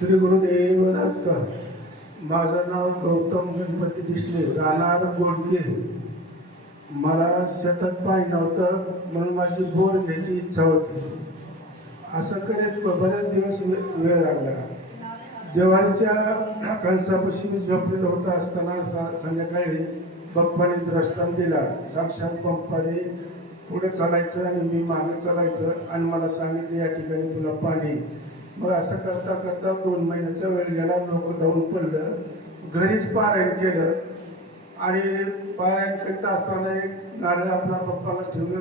श्री गुरुदेव दत्त. माझं नाव गौतम गणपती डिसले, राहणार गोडके. मला शेतात पाणी नव्हतं म्हणून माझी बोर घ्यायची इच्छा होती. असं करीत बरेच दिवस वेळ लागला. ज्वारीच्या कणसापाशी मी झोपलेलो होता असताना संध्याकाळी पप्पाने दृष्टांत दिला. साक्षात पप्पाने पुढे चालायचं आणि मी मागे चालायचं आणि मला सांगितलं या ठिकाणी तुला पाणी. मग असं करता करता 2 महिन्याचा वेळ गेला. डोकं धावून पडलं. घरीच पारायण केलं आणि पारायण करत असताना एक नारळ आपला पप्पाला ठेवलं,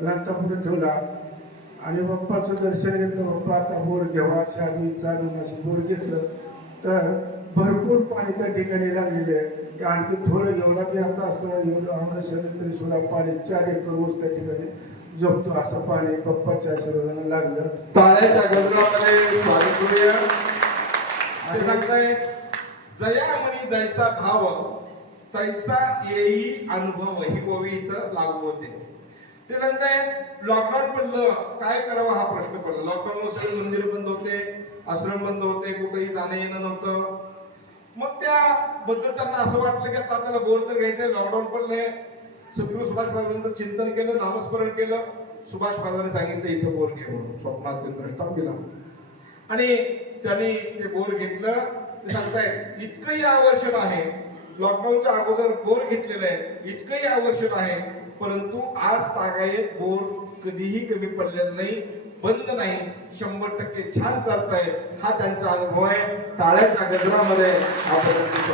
ग्रंथापुढे ठेवला आणि पप्पाचं दर्शन घेतलं. पप्पा आता बोर घ्यावा अशी आजी इच्छा अशी बोर घेतलं तर भरपूर पाणी त्या ठिकाणी लागलेलं आहे की आणखी थोडं एवढा बी आता असलं एवढं आम्हाला सगळं तरी सुद्धा पाणी 4 एकर ऊस त्या ठिकाणी झोपतो असं पाणी पप्पाच्या आशीर्वादाने लागलं. टाळ्याच्या गजरामध्ये स्वागत करूया. ते सांगताय जया म्हणी जैसा भाव तैसा येई अनुभव, ही ओवी इथं लागू होते. ते सांगताय लॉकडाऊन पडलं, काय करावं हा प्रश्न पडला. लॉकडाऊन सगळे मंदिर बंद होते, आश्रम बंद होते, कुठेही जाणं येणं नव्हतं. मग त्याबद्दल त्यांना असं वाटलं की आता आपल्याला बोर तर घ्यायचंय, लॉकडाऊन पडलंय. सद्गुरू सुभाष महाराजांचं चिंतन केलं, नामस्मरण केलं. सुभाष महाराजांनी सांगितलं इथं बोर घे म्हणून स्वप्नात दृष्टांत दिला आणि त्यांनी ते बोर घेतलं. ते सांगतायत इतकंही आवश्यक आहे, लॉकडाऊनच्या अगोदर बोर घेतलेलं आहे, इतकंही आवश्यक आहे, परंतु आज तागायत बोर कधीही कमी पडलेलं नाही, बंद नाही, 100% छान चालतंय. हा त्यांचा अनुभव आहे. टाळ्याच्या गजरामध्ये आपण